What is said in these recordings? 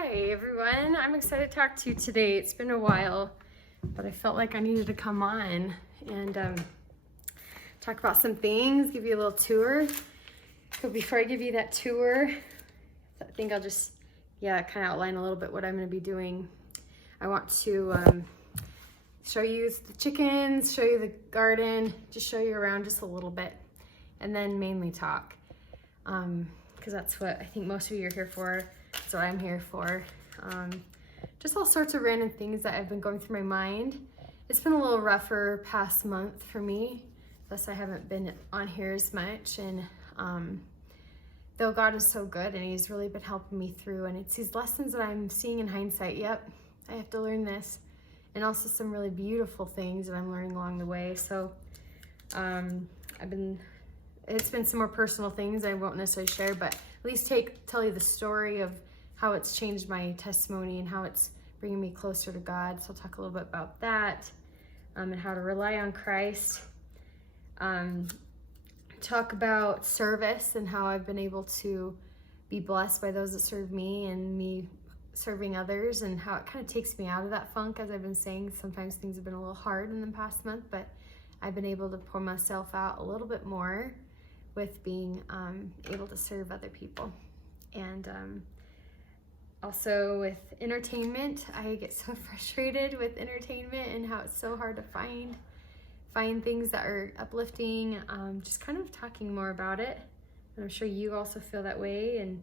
Hi everyone, I'm excited to talk to you today. It's been a while, but I felt like I needed to come on and talk about some things, give you a little tour. But before I give you that tour, I think I'll just, kind of outline a little bit what I'm going to be doing. I want to show you the chickens, show you the garden, just show you around just a little bit, and then mainly talk. Because that's what I think most of you are here for. That's what I'm here for. Just all sorts of random things that have been going through my mind. It's been a little rougher past month for me, thus I haven't been on here as much. And though God is so good and He's really been helping me through, and it's these lessons that I'm seeing in hindsight. Yep, I have to learn this, and also some really beautiful things that I'm learning along the way. So it's been some more personal things I won't necessarily share, but at least tell you the story of how it's changed my testimony and how it's bringing me closer to God. So I'll talk a little bit about that, and how to rely on Christ. Talk about service and how I've been able to be blessed by those that serve me and me serving others, and how it kind of takes me out of that funk. As I've been saying, sometimes things have been a little hard in the past month, but I've been able to pour myself out a little bit more with being able to serve other people. And also with entertainment, I get so frustrated with entertainment and how it's so hard to find things that are uplifting. Just kind of talking more about it, and I'm sure you also feel that way. And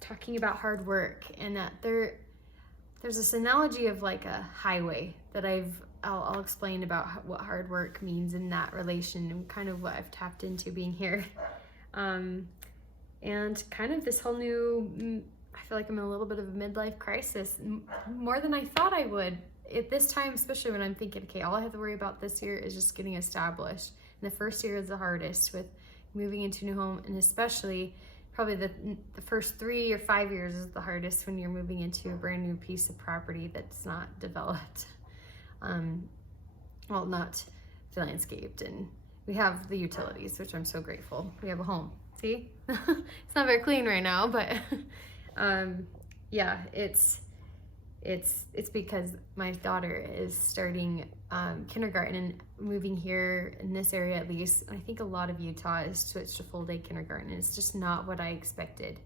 talking about hard work, and that there's this analogy of like a highway that I'll explain about what hard work means in that relation, and kind of what I've tapped into being here. And kind of this whole new, I feel like I'm in a little bit of a midlife crisis, more than I thought I would at this time, especially when I'm thinking, okay, all I have to worry about this year is just getting established. And the first year is the hardest with moving into a new home, and especially probably the first 3 or 5 years is the hardest when you're moving into a brand new piece of property that's not developed. Not landscaped, and we have the utilities, which I'm so grateful. We have a home. See, it's not very clean right now, but it's because my daughter is starting kindergarten and moving here in this area, at least. I think a lot of Utah is switched to full day kindergarten, and it's just not what I expected.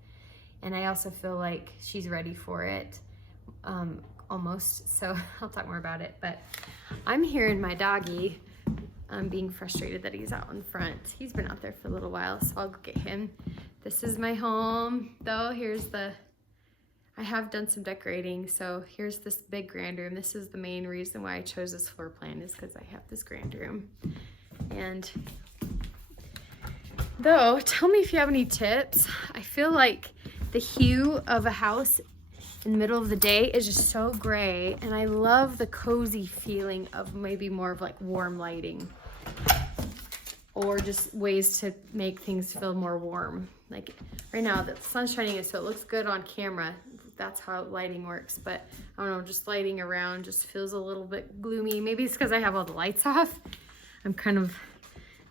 And I also feel like she's ready for it. Almost, so I'll talk more about it. But I'm hearing my doggy being frustrated that he's out in front. He's been out there for a little while, so I'll go get him. This is my home, though. I have done some decorating, so here's this big grand room. This is the main reason why I chose this floor plan, is because I have this grand room. And though, tell me if you have any tips. I feel like the hue of a house in the middle of the day is just so gray, and I love the cozy feeling of maybe more of like warm lighting, or just ways to make things feel more warm. Like right now the sun's shining, so it looks good on camera. That's how lighting works, but I don't know, just lighting around just feels a little bit gloomy. Maybe it's because I have all the lights off. I'm kind of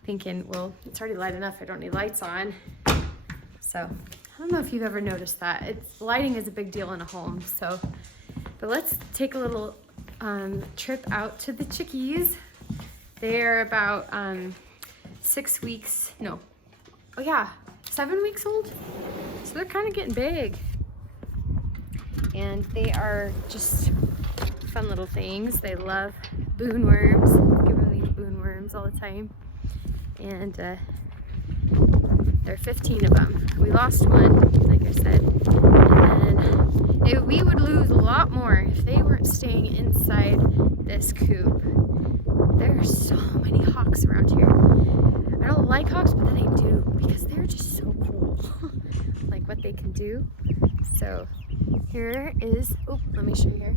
thinking, well, it's already light enough, I don't need lights on. So I don't know if you've ever noticed that. Lighting is a big deal in a home. So, but let's take a little trip out to the chickies. They're about 7 weeks old. So they're kind of getting big. And they are just fun little things. They love boon worms. I give them these boon worms all the time. And there are 15 of them. We lost one, like I said. And we would lose a lot more if they weren't staying inside this coop. There are so many hawks around here. I don't like hawks, but then I do, because they're just so cool. Like what they can do. So here is, let me show you here.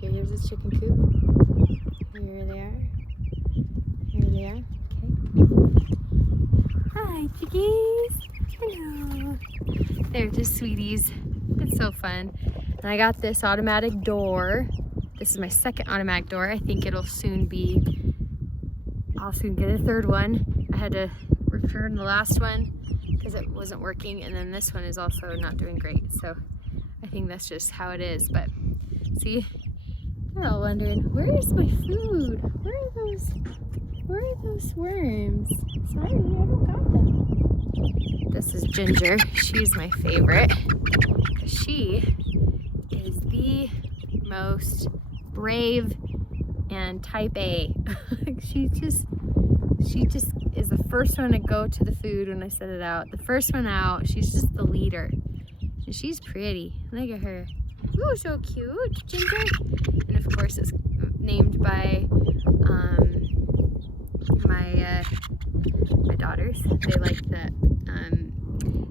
Here's this chicken coop. Here they are. Here they are. Okay. Hi, chickies. Hello. They're just sweeties. It's so fun. And I got this automatic door. This is my second automatic door. I think I'll soon get a third one. I had to return the last one because it wasn't working, and then this one is also not doing great. So I think that's just how it is. But see, you're all wondering, where's my food? Where are those worms? Sorry, I don't got them. This is Ginger. She's my favorite. She is the most brave and type A. She just is the first one to go to the food when I set it out. The first one out. She's just the leader. And she's pretty. Look at her. Ooh, so cute, Ginger. And of course it's named by my daughters.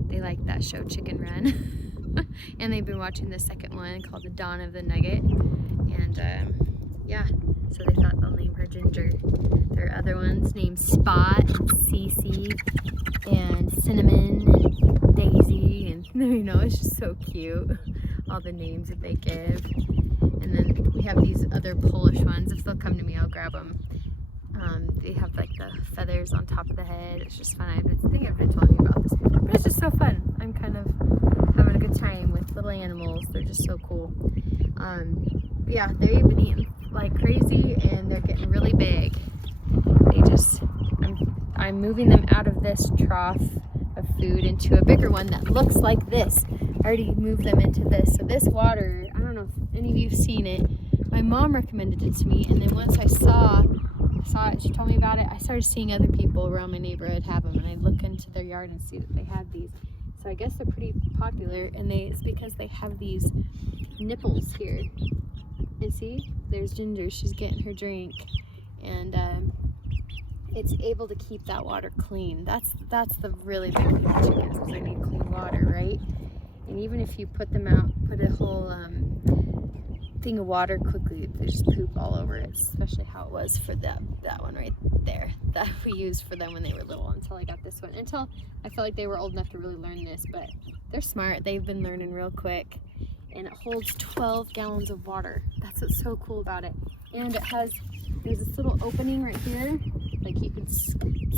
They like that show Chicken Run. And they've been watching the second one called The Dawn of the Nugget. And yeah, so they thought they'll name her Ginger. There are other ones named Spot and Cece and Cinnamon and Daisy, and you know, it's just so cute, all the names that they give. And then we have these other Polish ones. If they'll come to me, I'll grab them. They have like the feathers on top of the head. It's just fun. I think I've been telling you about this before, but it's just so fun. I'm kind of having a good time with little animals. They're just so cool. Yeah, they've been eating like crazy and they're getting really big. I'm moving them out of this trough of food into a bigger one that looks like this. I already moved them into this. So this water, I don't know if any of you have seen it. My mom recommended it to me, and then once I saw it, she told me about it, I started seeing other people around my neighborhood have them, and I look into their yard and see that they have these. So I guess they're pretty popular, and it's because they have these nipples here. And see, there's Ginger, she's getting her drink, and it's able to keep that water clean. That's the really big thing with chickens, is they need clean water, right? And even if you put them out, put a whole thing of water quickly, they just poop all over it, especially how it was for that one right there that we used for them when they were little, until I got this one, until I felt like they were old enough to really learn this. But they're smart, they've been learning real quick, and it holds 12 gallons of water. That's what's so cool about it. And there's this little opening right here, like you could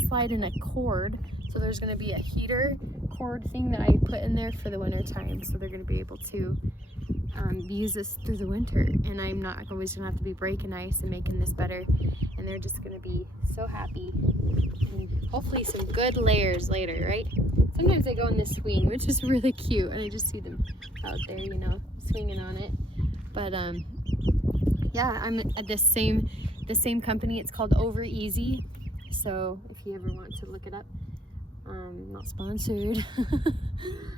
slide in a cord. So there's going to be a heater cord thing that I put in there for the winter time, so they're going to be able to use this through the winter, and I'm not always going to have to be breaking ice and making this better, and they're just going to be so happy, and hopefully some good layers later, right? Sometimes they go in this swing, which is really cute, and I just see them out there, you know, swinging on it. But yeah, I'm at the same company. It's called Over Easy, so if you ever want to look it up. Not sponsored,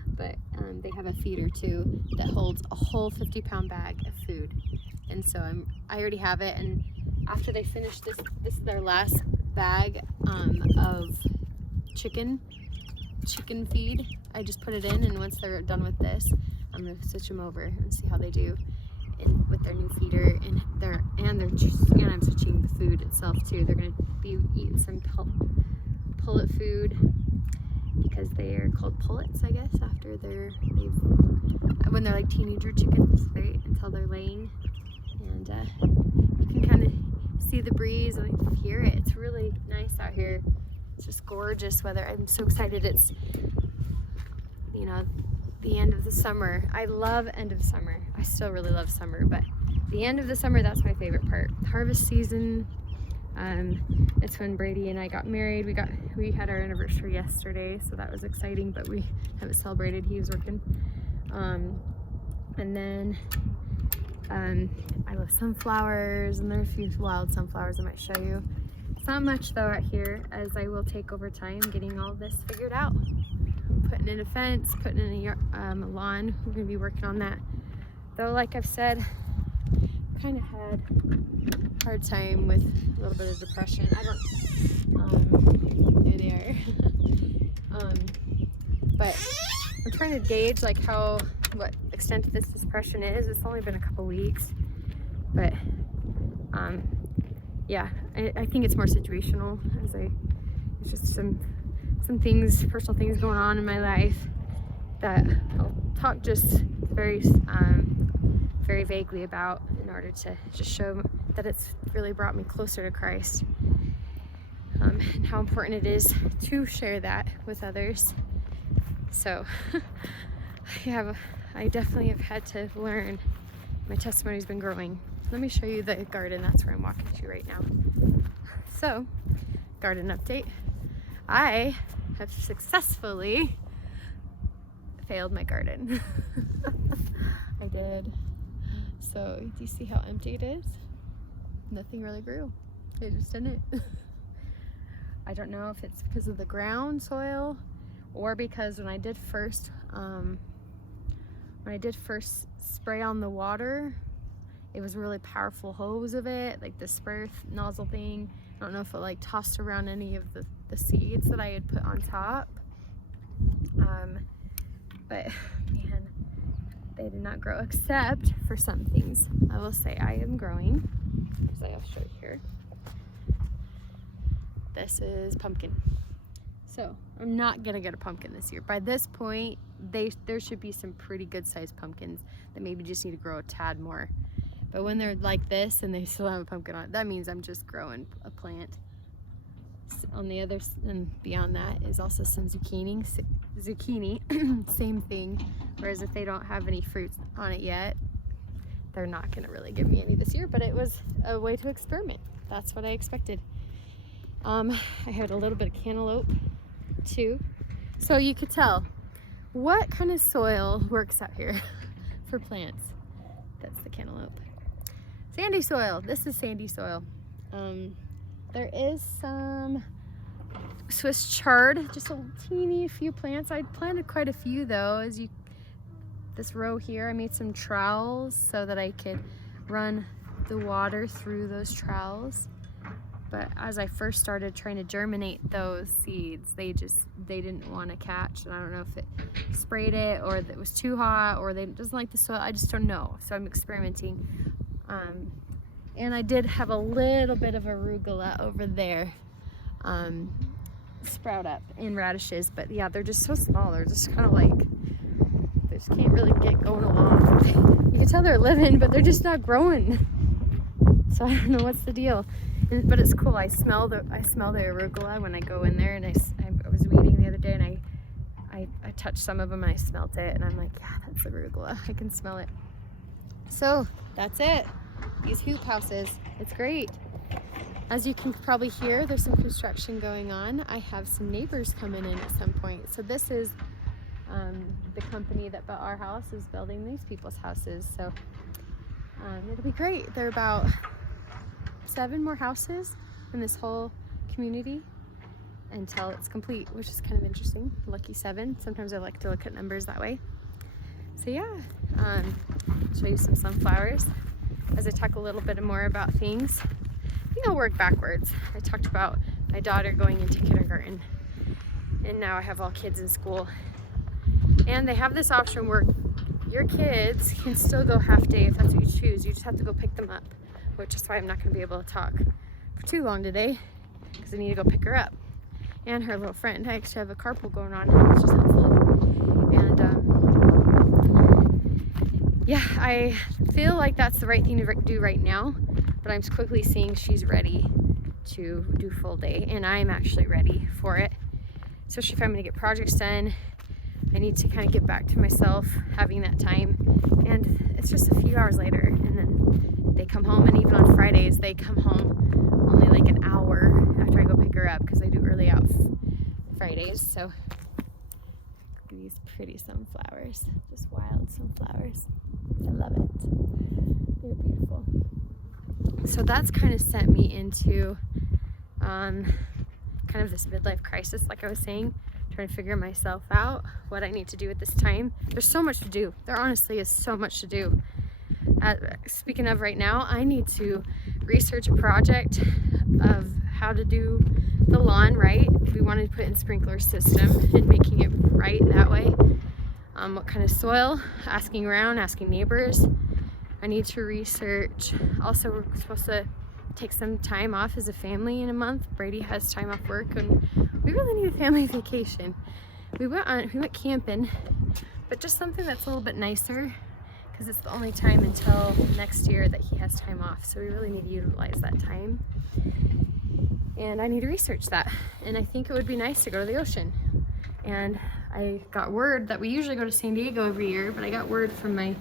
but they have a feeder too that holds a whole 50-pound bag of food, and so I already have it. And after they finish this is their last bag of chicken feed. I just put it in, and once they're done with this, I'm gonna switch them over and see how they do with their new feeder, and I'm switching the food itself too. They're gonna be eating some pullet food, because they are called pullets, I guess, after when they're like teenager chickens, right, until they're laying. And you can kind of see the breeze and hear it. It's really nice out here. It's just gorgeous weather. I'm so excited. It's, you know, the end of the summer. I love end of summer. I still really love summer, but the end of the summer, that's my favorite part. Harvest season. It's when Brady and I got married. We had our anniversary yesterday, so that was exciting, but we haven't celebrated. He was working. And then I love sunflowers, and there are a few wild sunflowers I might show you. It's not much though out here, as I will take over time getting all this figured out. Putting in a fence, putting in a lawn. We're gonna be working on that. Though, like I've said, kind of had a hard time with a little bit of depression. There they are. But I'm trying to gauge like what extent this depression is. It's only been a couple weeks, but yeah, I think it's more situational, it's just some things, personal things going on in my life that I'll talk just very vaguely about, in order to just show that it's really brought me closer to Christ, and how important it is to share that with others. So I have I definitely have had to learn. My testimony's been growing. Let me show you the garden. That's where I'm walking to right now. So, garden update. I have successfully failed my garden. I did. So, do you see how empty it is? Nothing really grew. It just didn't. I don't know if it's because of the ground soil or because when I did first spray on the water, it was a really powerful hose of it, like the sprayer nozzle thing. I don't know if it like tossed around any of the seeds that I had put on top. But man, they did not grow, except for some things. I will say I am growing, because I'll show you here. This is pumpkin. So I'm not gonna get a pumpkin this year. By this point, there should be some pretty good sized pumpkins that maybe just need to grow a tad more. But when they're like this and they still have a pumpkin on it, that means I'm just growing a plant. On the other, and beyond that is also some zucchini, same thing. Whereas if they don't have any fruits on it yet, they're not gonna really give me any this year, but it was a way to experiment. That's what I expected. I had a little bit of cantaloupe too. So you could tell what kind of soil works out here for plants. That's the cantaloupe. Sandy soil. This is sandy soil. There is some Swiss chard, just a teeny few plants. I planted quite a few though. This row here, I made some trowels so that I could run the water through those trowels. But as I first started trying to germinate those seeds, they didn't want to catch. And I don't know if it sprayed it or it was too hot or they doesn't like the soil. I just don't know. So I'm experimenting. And I did have a little bit of arugula over there sprout up in radishes. But yeah, they're just so small. They're just kind of like, they just can't really get going along. You can tell they're living, but they're just not growing. So I don't know what's the deal. But it's cool. I smell the arugula when I go in there, and I was weeding the other day, and I touched some of them and I smelled it, and I'm like, yeah, that's arugula. I can smell it. So that's it. These hoop houses. It's great. As you can probably hear, there's some construction going on. I have some neighbors coming in at some point. So this is the company that built our house is building these people's houses. So it'll be great. There are about 7 more houses in this whole community until it's complete, which is kind of interesting. Lucky 7. Sometimes I like to look at numbers that way. So yeah, show you some sunflowers as I talk a little bit more about things. I think I'll work backwards. I talked about my daughter going into kindergarten, and now I have all kids in school. And they have this option where your kids can still go half day if that's what you choose. You just have to go pick them up, which is why I'm not going to be able to talk for too long today, because I need to go pick her up and her little friend. I actually have a carpool going on, which is helpful. And yeah, I feel like that's the right thing to do right now, but I'm quickly seeing she's ready to do full day, and I'm actually ready for it. Especially if I'm going to get projects done, I need to kind of get back to myself, having that time. And it's just a few hours later, and then they come home, and even on Fridays they come home only like an hour after I go pick her up, because I do early out Fridays. So look at these pretty sunflowers, just wild sunflowers. I love it. They're beautiful. So that's kind of sent me into kind of this midlife crisis, like I was saying, trying to figure myself out, what I need to do at this time. There's so much to do. There honestly is so much to do. Speaking of right now, I need to research a project of how to do the lawn right. We wanted to put in sprinkler system and making it right that way. What kind of soil, asking around, asking neighbors. I need to research. Also, we're supposed to take some time off as a family in a month. Brady has time off work, and we really need a family vacation. We went camping, but just something that's a little bit nicer, because it's the only time until next year that he has time off. So we really need to utilize that time. And I need to research that. And I think it would be nice to go to the ocean. And I got word that we usually go to San Diego every year, but I got word from my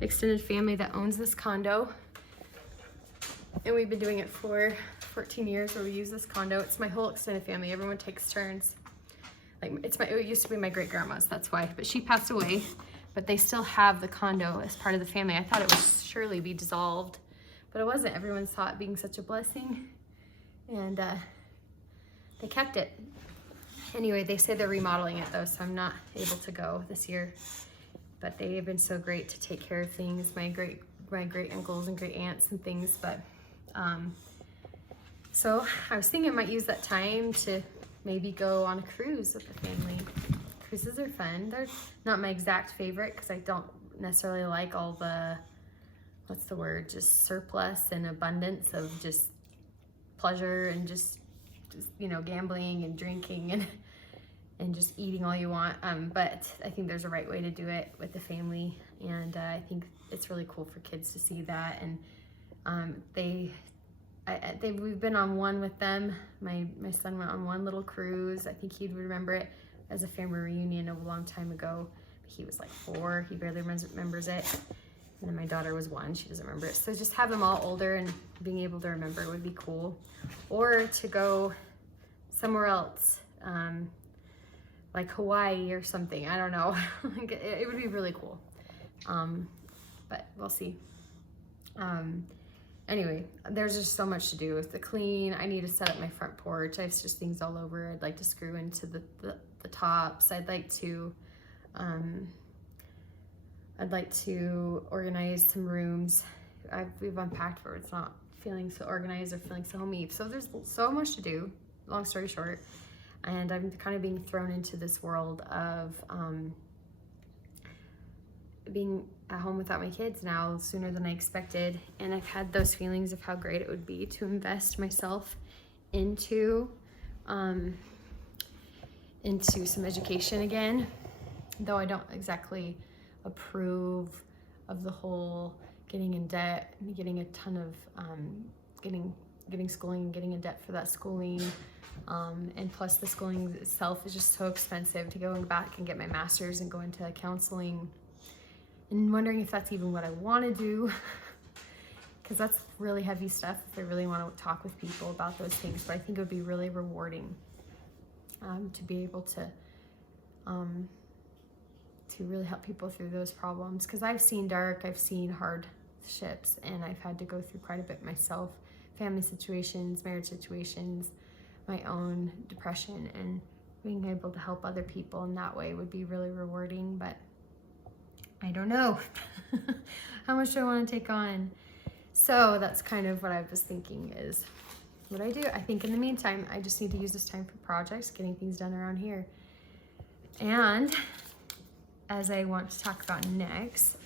extended family that owns this condo. And we've been doing it for 14 years where we use this condo. It's my whole extended family. Everyone takes turns. Like it used to be my great grandma's, that's why. But she passed away, but they still have the condo as part of the family. I thought it would surely be dissolved, but it wasn't. Everyone saw it being such a blessing, and they kept it. Anyway, they say they're remodeling it though, so I'm not able to go this year. But they have been so great to take care of things, my great uncles and great aunts and things. But so I was thinking I might use that time to maybe go on a cruise with the family. Cruises are fun. They're not my exact favorite because I don't necessarily like all the, what's the word, just surplus and abundance of just pleasure and just you know, gambling and drinking and just eating all you want. But I think there's a right way to do it with the family, and I think it's really cool for kids to see that. And we've been on one with them. My son went on one little cruise. I think he'd remember it as a family reunion of a long time ago. He was like 4. He barely remembers it. And then my daughter was 1. She doesn't remember it. So just have them all older and being able to remember would be cool. Or to go somewhere else, like Hawaii or something. I don't know. It would be really cool. But we'll see. Anyway, there's just so much to do with the clean. I need to set up my front porch. I have just things all over. I'd like to screw into the tops. I'd like to organize some rooms. We've unpacked where it's not feeling so organized or feeling so homey. So there's so much to do, long story short. And I'm kind of being thrown into this world of being at home without my kids now sooner than I expected. And I've had those feelings of how great it would be to invest myself into some education again, though I don't exactly approve of the whole getting in debt, getting a ton of getting schooling and getting in debt for that schooling, and plus the schooling itself is just so expensive to go back and get my master's and go into counseling, and wondering if that's even what I want to do, because that's really heavy stuff if I really want to talk with people about those things. But I think it would be really rewarding to be able to really help people through those problems, because I've seen dark, I've seen hardships, and I've had to go through quite a bit myself. Family situations, marriage situations, my own depression, and being able to help other people in that way would be really rewarding. But I don't know how much do I want to take on. So that's kind of what I was thinking is what I do. I think in the meantime, I just need to use this time for projects, getting things done around here. And as I want to talk about next,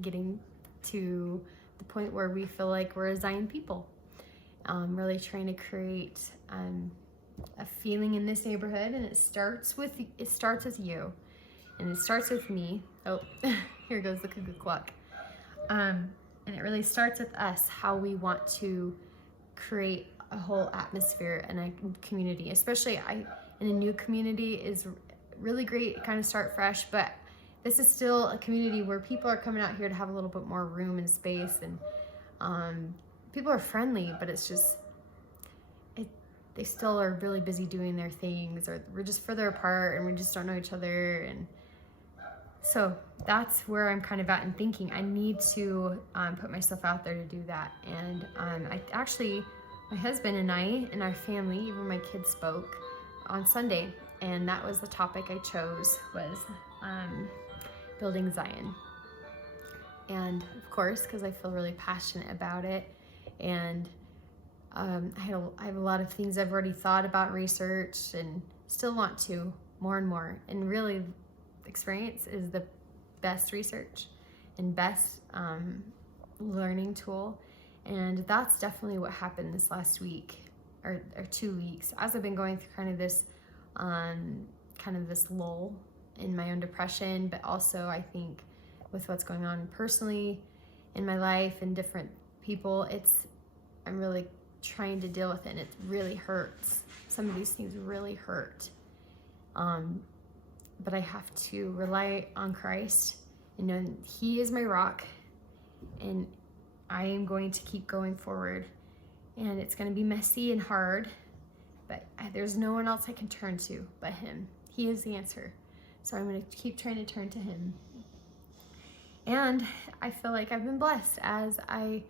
getting to the point where we feel like we're a Zion people. Really trying to create a feeling in this neighborhood, and it starts with you, and it starts with me. Oh, here goes the cuckoo clock. And it really starts with us, how we want to create a whole atmosphere and a community, especially in a new community is really great, kind of start fresh, but this is still a community where people are coming out here to have a little bit more room and space, and people are friendly, but it's just, they still are really busy doing their things, or we're just further apart and we just don't know each other. And so that's where I'm kind of at in thinking. I need to put myself out there to do that. And my husband and I and our family, even my kids, spoke on Sunday, and that was the topic I chose, was building Zion. And of course, because I feel really passionate about it, and I have a lot of things I've already thought about, research, and still want to more and more. And really, experience is the best research and best learning tool. And that's definitely what happened this last week or 2 weeks, as I've been going through kind of this lull in my own depression, but also I think with what's going on personally in my life and different people, I'm really trying to deal with it, and it really hurts. Some of these things really hurt. but I have to rely on Christ and know He is my rock, and I am going to keep going forward. And it's going to be messy and hard, but there's no one else I can turn to but Him. He is the answer. So I'm going to keep trying to turn to Him. And I feel like I've been blessed as I've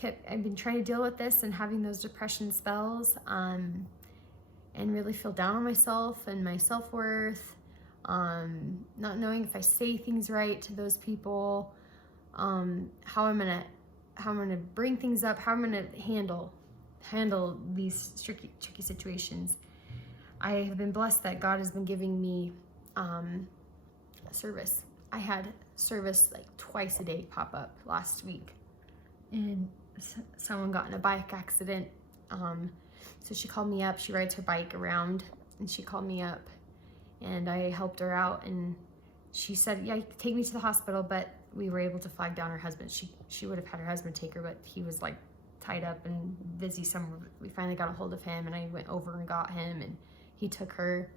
been trying to deal with this and having those depression spells, and really feel down on myself and my self-worth, not knowing if I say things right to those people, how I'm gonna bring things up, how I'm gonna handle these tricky situations. I have been blessed that God has been giving me service. I had service like twice a day pop up last week, and someone got in a bike accident. So she called me up. She rides her bike around, and she called me up, and I helped her out. And she said, "Yeah, you can take me to the hospital," but we were able to flag down her husband. She would have had her husband take her, but he was like tied up and busy somewhere. We finally got a hold of him, and I went over and got him, and he took her.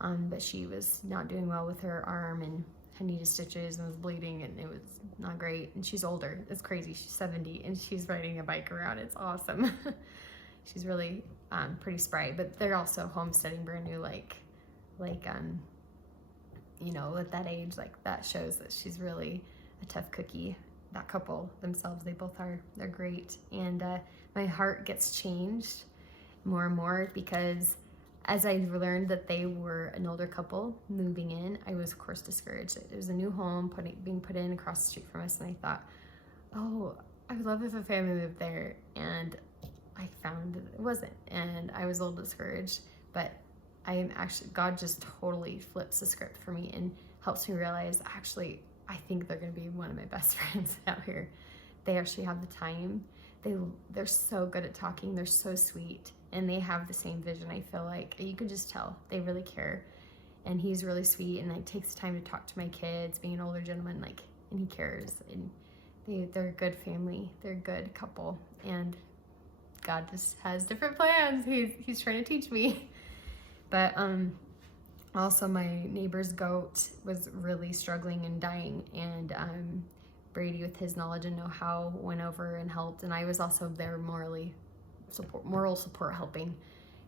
But she was not doing well with her arm and had needed stitches and was bleeding, and it was not great. And she's older. It's crazy. She's 70 and she's riding a bike around. It's awesome. She's really pretty spry, but they're also homesteading brand new, at that age, like that shows that she's really a tough cookie. That couple themselves, they both are. They're great. And my heart gets changed more and more, because as I learned that they were an older couple moving in, I was of course discouraged. It was a new home being put in across the street from us, and I thought, oh, I would love if a family moved there. And I found it wasn't, and I was a little discouraged. But God just totally flips the script for me and helps me realize, actually, I think they're going to be one of my best friends out here. They actually have the time. They're so good at talking. They're so sweet, and they have the same vision. I feel like you can just tell they really care, and he's really sweet, and like takes time to talk to my kids, being an older gentleman, and he cares, and they're a good family. They're a good couple, and God just has different plans. He's trying to teach me. But also my neighbor's goat was really struggling and dying, and Brady, with his knowledge and know-how, went over and helped. And I was also there moral support helping,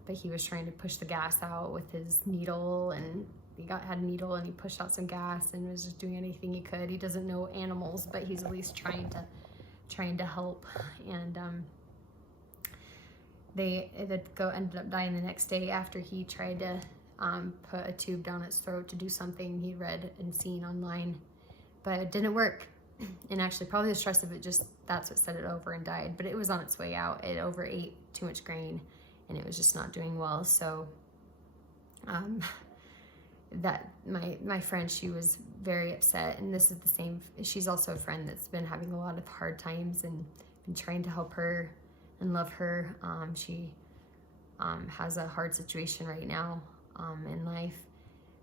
but he was trying to push the gas out with his needle, and had a needle, and he pushed out some gas and was just doing anything he could. He doesn't know animals, but he's at least trying to help. And the goat ended up dying the next day after he tried to put a tube down its throat to do something he read and seen online, but it didn't work. And actually, probably the stress of it, that's what set it over and died. But it was on its way out. It overate too much grain, and it was just not doing well. So that my friend, she was very upset, and this is the same. She's also a friend that's been having a lot of hard times, and been trying to help her and love her. She has a hard situation right now in life,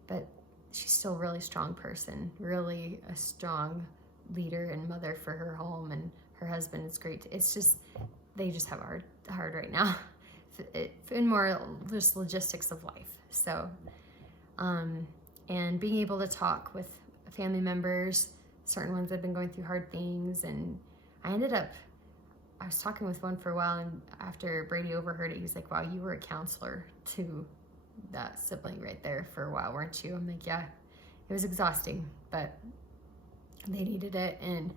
but she's still a really strong person, really a strong leader and mother for her home, and her husband is great. It's just, they just have hard right now, in more just logistics of life. So, and being able to talk with family members, certain ones that have been going through hard things, and I was talking with one for a while, and after Brady overheard it, he was like, "Wow, you were a counselor to that sibling right there for a while, weren't you?" I'm like, "Yeah, it was exhausting, but they needed it." And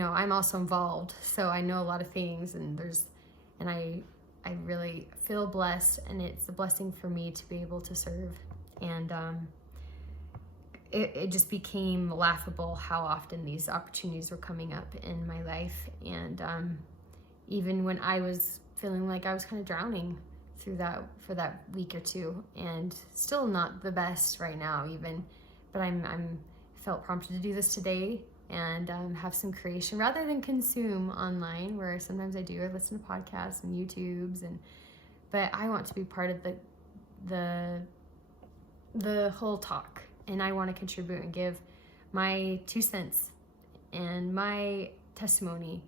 I'm also involved, so I know a lot of things, and I really feel blessed, and it's a blessing for me to be able to serve. And it just became laughable how often these opportunities were coming up in my life. And even when I was feeling like I was kind of drowning through that for that week or two, and still not the best right now even, but I'm felt prompted to do this today, and have some creation rather than consume online, where sometimes I do, or listen to podcasts and YouTubes, but I want to be part of the whole talk, and I want to contribute and give my 2 cents and my testimony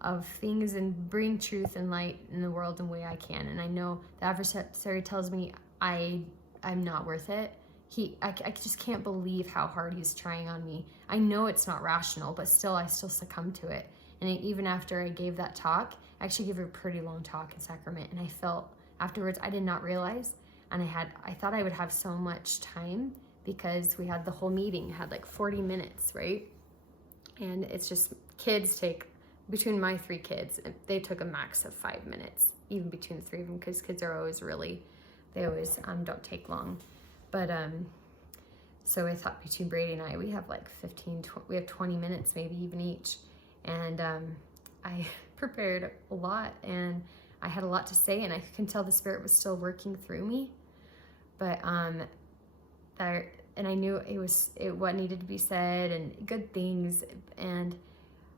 of things, and bring truth and light in the world in the way I can. And I know the adversary tells me I'm not worth it. I just can't believe how hard he's trying on me. I know it's not rational, but still, I still succumb to it. And even after I gave that talk, I actually gave a pretty long talk in Sacrament, and I felt afterwards, I did not realize, and I thought I would have so much time because we had the whole meeting, had like 40 minutes, right? And it's just, kids take, between my 3 kids, they took a max of 5 minutes, even between the 3 of them, because kids are always they always don't take long. But so I thought between Brady and I, we have like 20 minutes maybe even each. And I prepared a lot, and I had a lot to say, and I can tell the Spirit was still working through me. But and I knew what needed to be said and good things, and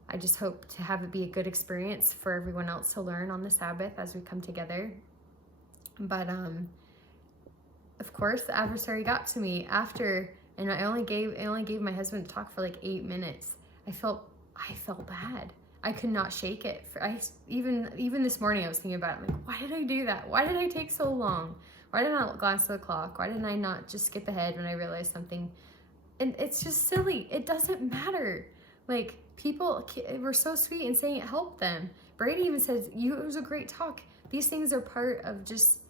I just hope to have it be a good experience for everyone else to learn on the Sabbath as we come together. But of course, the adversary got to me after, and I only gave my husband to talk for like 8 minutes. I felt bad. I could not shake it. Even this morning I was thinking about it. I'm like, why did I do that? Why did I take so long? Why did I not glance at the clock? Why didn't I not just skip ahead when I realized something? And it's just silly. It doesn't matter. Like, people were so sweet in saying it helped them. Brady even says, it was a great talk. These things are part of just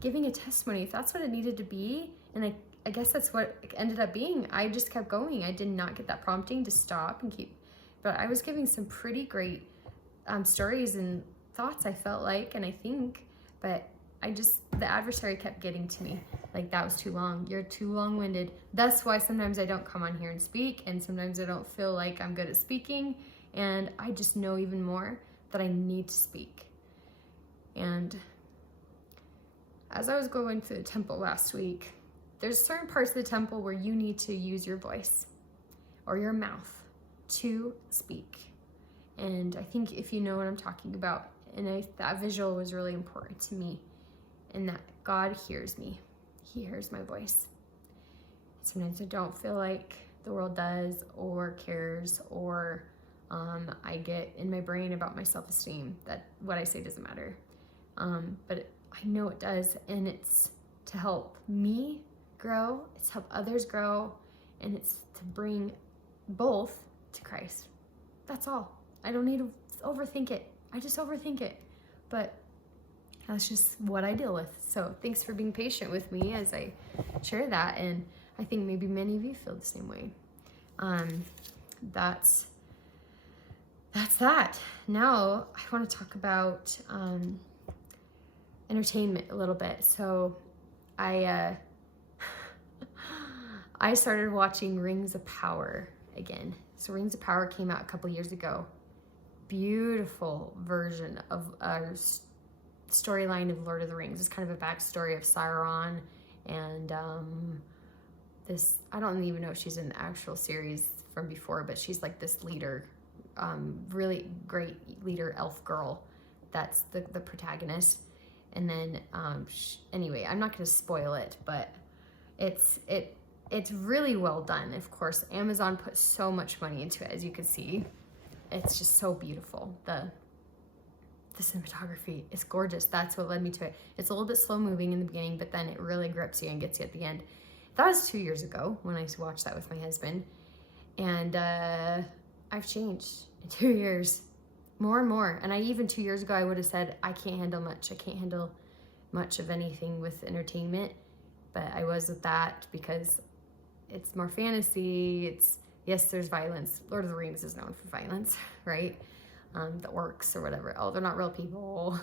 giving a testimony. If that's what it needed to be, and I guess that's what it ended up being. I just kept going. I did not get that prompting to stop and keep, but I was giving some pretty great stories and thoughts, I felt like, and I think, but the adversary kept getting to me. Like, that was too long. You're too long-winded. That's why sometimes I don't come on here and speak, and sometimes I don't feel like I'm good at speaking, and I just know even more that I need to speak. And as I was going through the temple last week, there's certain parts of the temple where you need to use your voice or your mouth to speak. And I think if you know what I'm talking about, and that visual was really important to me, and that God hears me. He hears my voice. Sometimes I don't feel like the world does or cares, or I get in my brain about my self-esteem that what I say doesn't matter. But I know it does, and it's to help me grow, it's to help others grow, and it's to bring both to Christ. That's all. I don't need to overthink it. I just overthink it. But that's just what I deal with. So thanks for being patient with me as I share that, and I think maybe many of you feel the same way. That's that. Now I want to talk about entertainment a little bit. So I started watching Rings of Power again. So Rings of Power came out a couple years ago. Beautiful version of a storyline of Lord of the Rings. It's kind of a backstory of Sauron, and this, I don't even know if she's in the actual series from before, but she's like this leader, really great leader elf girl that's the protagonist. And then anyway, I'm not going to spoil it, but it's really well done. Of course, Amazon put so much money into it, as you can see. It's just so beautiful. The cinematography is gorgeous. That's what led me to it. It's a little bit slow moving in the beginning, but then it really grips you and gets you at the end. That was 2 years ago when I watched that with my husband. And I've changed in 2 years, more and more. And even 2 years ago, I would have said, I can't handle much. I can't handle much of anything with entertainment. But I was with that because it's more fantasy. Yes, there's violence. Lord of the Rings is known for violence, right? The orcs or whatever. Oh, they're not real people.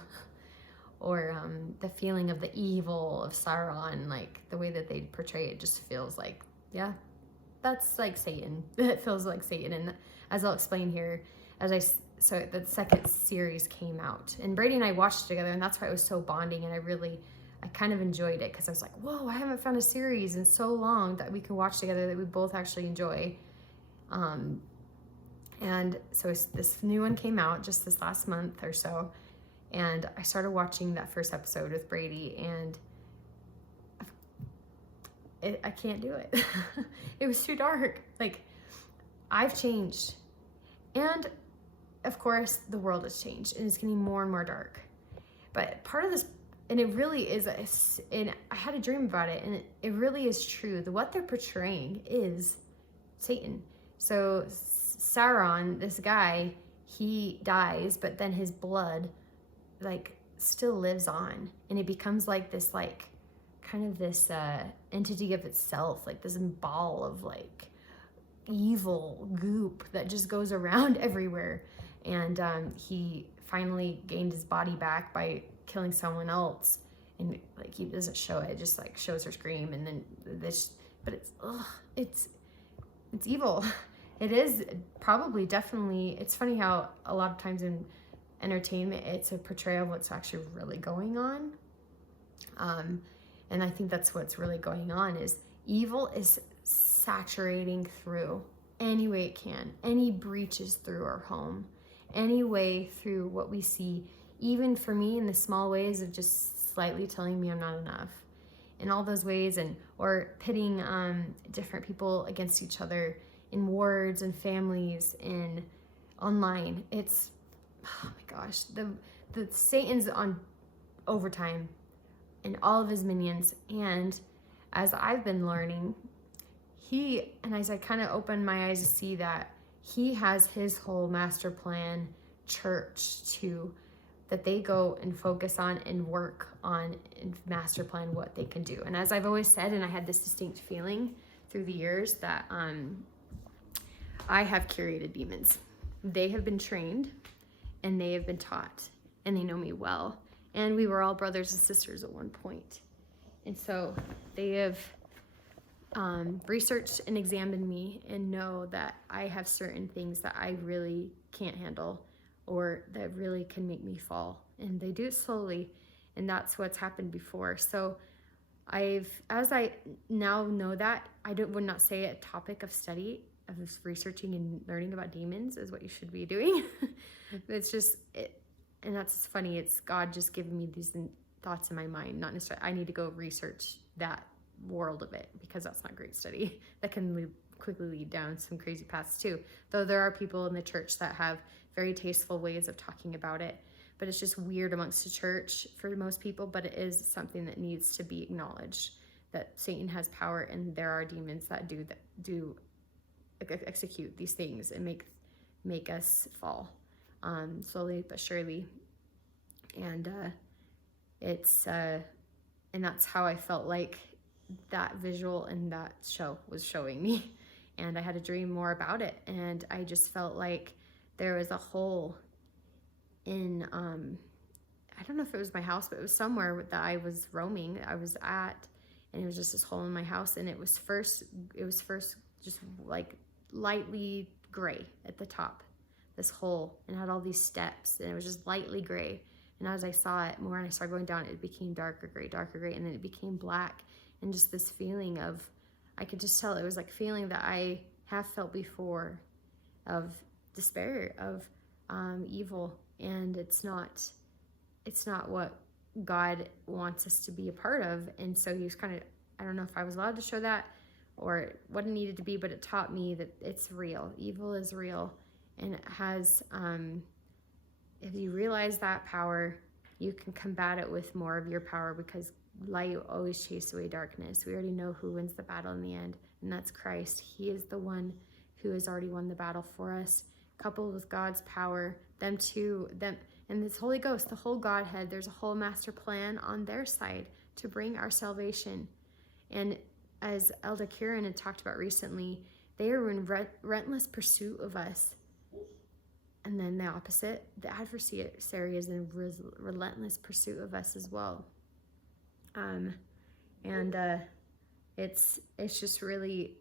Or the feeling of the evil of Sauron, like the way that they portray it just feels like, yeah, that's like Satan. It feels like Satan. And as I'll explain here, so the second series came out, and Brady and I watched it together, and that's why it was so bonding, and I kind of enjoyed it because I was like, whoa, I haven't found a series in so long that we can watch together that we both actually enjoy. And so this new one came out just this last month or so, and I started watching that first episode with Brady, and I can't do it. It was too dark. Like, I've changed, and of course the world has changed, and it's getting more and more dark. But part of this and it really is, and I had a dream about it, and it really is true. What they're portraying is Satan. So Sauron, this guy, he dies, but then his blood like still lives on, and it becomes like this, like kind of this entity of itself, like this ball of like evil goop that just goes around everywhere. And he finally gained his body back by killing someone else, and like he doesn't show it, just like shows her scream, and then this, but it's evil. It is probably definitely, it's funny how a lot of times in entertainment it's a portrayal of what's actually really going on. And I think that's what's really going on, is evil is saturating through any way it can, any breaches through our home, any way through what we see, even for me in the small ways of just slightly telling me I'm not enough, in all those ways, and or pitting different people against each other in wards and families in online. It's, oh my gosh, the Satan's on overtime and all of his minions. And as I've been learning, and as I kind of open my eyes to see that he has his whole master plan church too, that they go and focus on and work on and master plan what they can do. And as I've always said, and I had this distinct feeling through the years, that I have curated demons. They have been trained and they have been taught, and they know me well. And we were all brothers and sisters at one point. And so they have researched and examined me and know that I have certain things that I really can't handle, or that really can make me fall. And they do it slowly, and that's what's happened before. So as I now know that, would not say a topic of study, of researching and learning about demons is what you should be doing. It's just, and that's funny, it's God just giving me these thoughts in my mind, not necessarily, I need to go research that world of it, because that's not great study. That can quickly lead down some crazy paths too. Though there are people in the church that have very tasteful ways of talking about it, but it's just weird amongst the church for most people. But it is something that needs to be acknowledged, that Satan has power, and there are demons that do execute these things and make us fall, slowly but surely. And and that's how I felt like that visual and that show was showing me. And I had a dream more about it, and I just felt like there was a hole in, I don't know if it was my house, but it was somewhere that I was roaming, I was at, and it was just this hole in my house. And it was first just like lightly gray at the top, this hole, and it had all these steps, and it was just lightly gray. And as I saw it more and I started going down, it became darker gray, and then it became black. And just this feeling of, I could just tell it was like feeling that I have felt before, of despair, of evil. And it's not what God wants us to be a part of. And so he was kind of, I don't know if I was allowed to show that or what it needed to be, but it taught me that it's real. Evil is real, and it has, if you realize that power, you can combat it with more of your power, because light always chases away darkness. We already know who wins the battle in the end, and that's Christ. He is the one who has already won the battle for us. Coupled with God's power, them and this Holy Ghost, the whole Godhead, there's a whole master plan on their side to bring our salvation. And as Elder Kieran had talked about recently, they are in relentless pursuit of us. And then the opposite, the adversary is in relentless pursuit of us as well. It's just really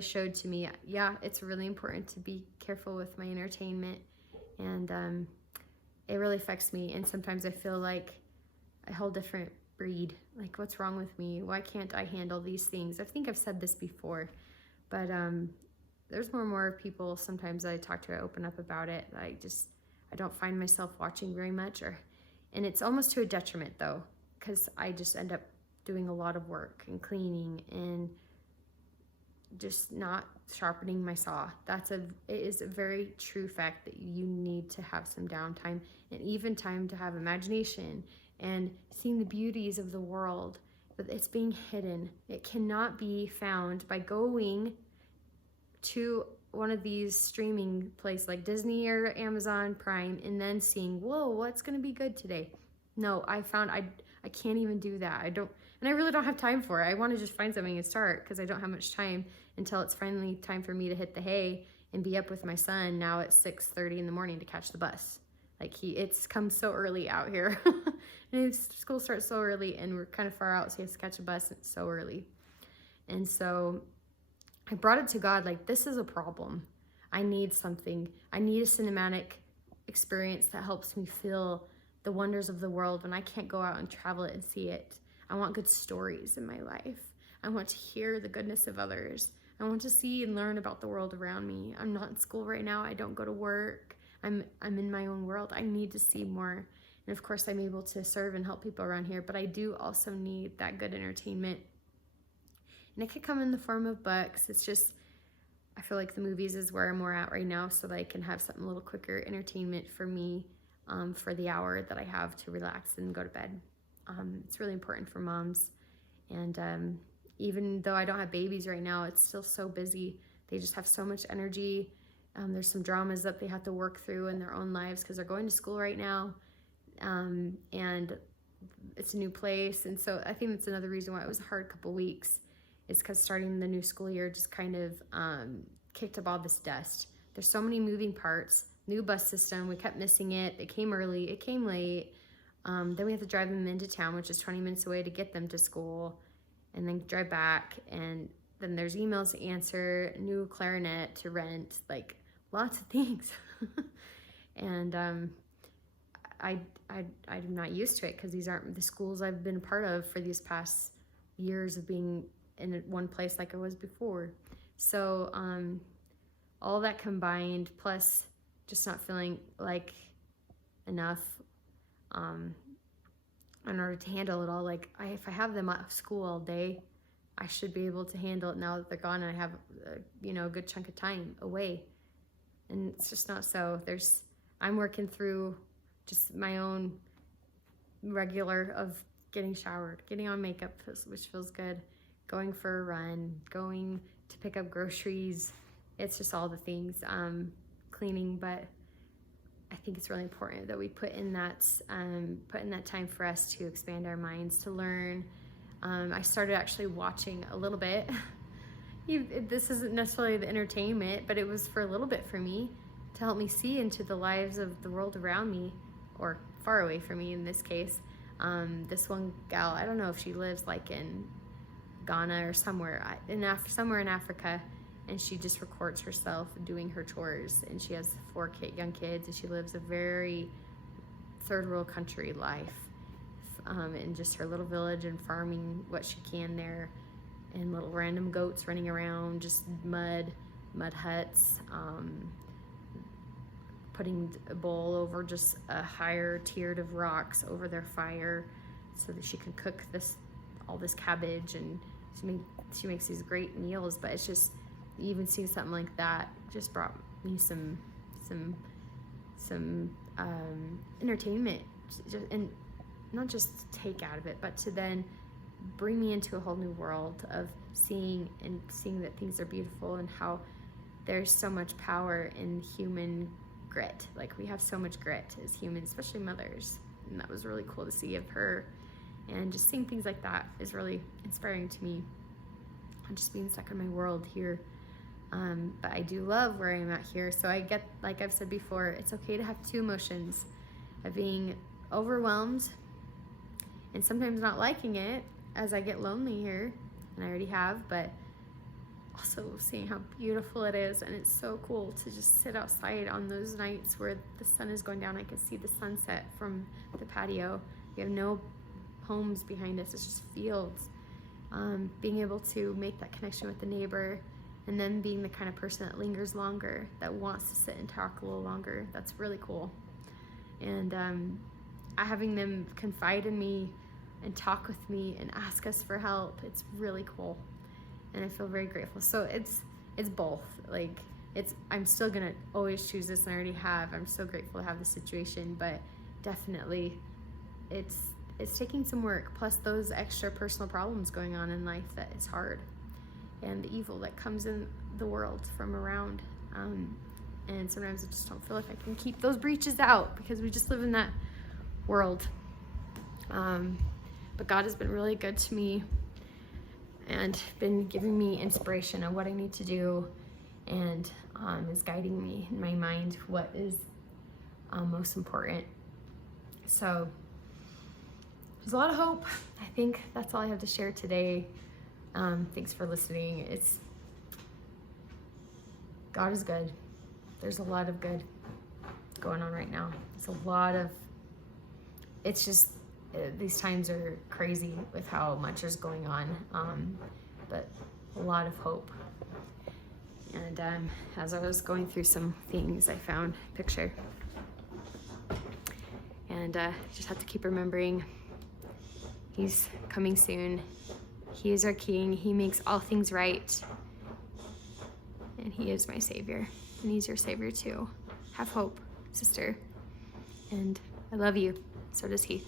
showed to me, yeah, it's really important to be careful with my entertainment, and it really affects me. And sometimes I feel like a whole different breed. Like, what's wrong with me? Why can't I handle these things? I think I've said this before, but there's more and more people sometimes I talk to, I open up about it. I don't find myself watching very much, and it's almost to a detriment though, because I just end up doing a lot of work and cleaning and just not sharpening my saw. It is a very true fact that you need to have some downtime, and even time to have imagination and seeing the beauties of the world, but it's being hidden. It cannot be found by going to one of these streaming places like Disney or Amazon Prime and then seeing, whoa, what's going to be good today? No, I found I can't even do that. And I really don't have time for it. I want to just find something and start because I don't have much time until it's finally time for me to hit the hay and be up with my son now at 6:30 in the morning to catch the bus. Like it's come so early out here. And his school starts so early and we're kind of far out, so he has to catch a bus so early. And so I brought it to God, like, this is a problem. I need something. I need a cinematic experience that helps me feel the wonders of the world when I can't go out and travel it and see it. I want good stories in my life. I want to hear the goodness of others. I want to see and learn about the world around me. I'm not in school right now. I don't go to work. I'm in my own world. I need to see more. And of course, I'm able to serve and help people around here, but I do also need that good entertainment. And it could come in the form of books. It's just, I feel like the movies is where I'm more at right now, so that I can have something a little quicker entertainment for me for the hour that I have to relax and go to bed. It's really important for moms. And even though I don't have babies right now, it's still so busy. They just have so much energy. There's some dramas that they have to work through in their own lives because they're going to school right now. And it's a new place. And so I think that's another reason why it was a hard couple weeks, is because starting the new school year just kind of kicked up all this dust. There's so many moving parts. New bus system, we kept missing it. It came early, it came late. Then we have to drive them into town, which is 20 minutes away to get them to school, and then drive back. And then there's emails to answer, new clarinet to rent, like lots of things. And I'm not used to it because these aren't the schools I've been a part of for these past years of being in one place like I was before. So all that combined, plus just not feeling like enough in order to handle it all. Like if I have them at school all day, I should be able to handle it now that they're gone and I have a good chunk of time away. And it's just not so. I'm working through just my own regular of getting showered, getting on makeup, which feels good, going for a run, going to pick up groceries. It's just all the things, cleaning. But I think it's really important that we put in that time for us to expand our minds, to learn. I started actually watching a little bit. This isn't necessarily the entertainment, but it was for a little bit for me to help me see into the lives of the world around me, or far away from me in this case. This one gal, I don't know if she lives like in Ghana or somewhere in Africa, and she just records herself doing her chores, and she has 4 young kids, and she lives a very third world country life, in just her little village and farming what she can there, and little random goats running around, just mud huts, putting a bowl over just a higher tiered of rocks over their fire so that she can cook all this cabbage, and she makes these great meals. But it's just, even seeing something like that just brought me some entertainment, and not just take out of it, but to then bring me into a whole new world of seeing that things are beautiful, and how there's so much power in human grit. Like, we have so much grit as humans, especially mothers, and that was really cool to see of her. And just seeing things like that is really inspiring to me. I'm just being stuck in my world here. But I do love where I'm at here. So I get, like I've said before, it's okay to have 2 emotions of being overwhelmed and sometimes not liking it, as I get lonely here, and I already have, but also seeing how beautiful it is. And it's so cool to just sit outside on those nights where the sun is going down. I can see the sunset from the patio. We have no homes behind us, it's just fields. Being able to make that connection with the neighbor, and then being the kind of person that lingers longer, that wants to sit and talk a little longer, that's really cool. And having them confide in me and talk with me and ask us for help, it's really cool, and I feel very grateful. So it's both. Like, I'm still gonna always choose this, and I already have. I'm so grateful to have this situation, but definitely it's it's taking some work, plus those extra personal problems going on in life that is hard, and the evil that comes in the world from around. And sometimes I just don't feel like I can keep those breaches out because we just live in that world. But God has been really good to me and been giving me inspiration on what I need to do, and is guiding me in my mind what is most important. So there's a lot of hope. I think that's all I have to share today. Thanks for listening. God is good. There's a lot of good going on right now. It's just, these times are crazy with how much is going on, but a lot of hope. And as I was going through some things, I found a picture. And just have to keep remembering He's coming soon. He is our King. He makes all things right. And He is my Savior. And He's your Savior too. Have hope, sister. And I love you. So does He.